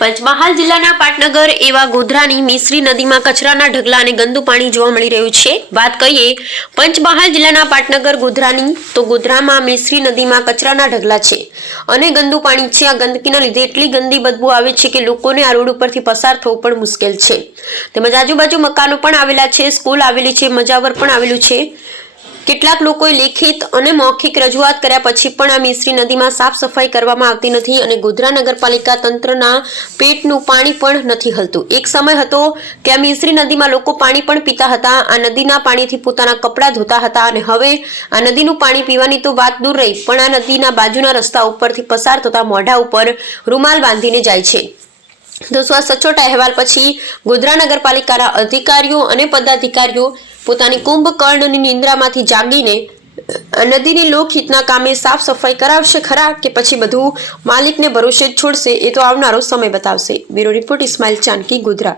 પંચમહાલ જિલ્લાના પાટનગર એવા ગોધરાની મિશ્રી નદીમાં કચરાના ઢગલા અને ગંદુ પાણી જોવા મળી રહ્યું છે। વાત કરીએ પંચમહાલ જિલ્લાના પાટનગર ગોધરાની, તો ગોધરામાં મિશ્રી નદીમાં કચરાના ઢગલા છે અને ગંદુ પાણી છે। આ ગંદકીના લીધે એટલી ગંદી બદબુ આવે છે કે લોકોને આ રોડ ઉપરથી પસાર થવું પણ મુશ્કેલ છે। તેમજ આજુબાજુ મકાનો પણ આવેલા છે, સ્કૂલ આવેલી છે, મજાવર પણ આવેલું છે। કેટલાક લોકોએ લેખિત અને મૌખિક રજૂઆત કર્યા પછી પણ આ મિશ્રી નદીમાં સાફ સફાઈ કરવામાં આવતી નથી અને ગોધરા નગરપાલિકા તંત્રના પેટનું પાણી પણ નથી હલતું। એક સમય હતો કે આ મિશ્રી નદીમાં લોકો પાણી પણ પીતા હતા, આ નદીના પાણીથી પોતાના કપડાં ધોતા હતા અને હવે આ નદીનું પાણી પીવાની તો વાત દૂર રહી, પણ આ નદીના બાજુના રસ્તા ઉપરથી પસાર થતા મોઢા ઉપર રૂમાલ બાંધીને જાય છે। દોસ્તો, આ સચોટ અહેવાલ પછી ગોધરા નગરપાલિકાના અધિકારીઓ અને પદાધિકારીઓ પોતાની કુંભકર્ણની નિંદ્રામાંથી જાગીને નદીની લોકહિતના કામે સાફ સફાઈ કરાવશે ખરા કે પછી બધું માલિકને ભરોસે જ છોડશે, એ તો આવનારો સમય બતાવશે। Bureau report, Ismail Chanaki, Godhra.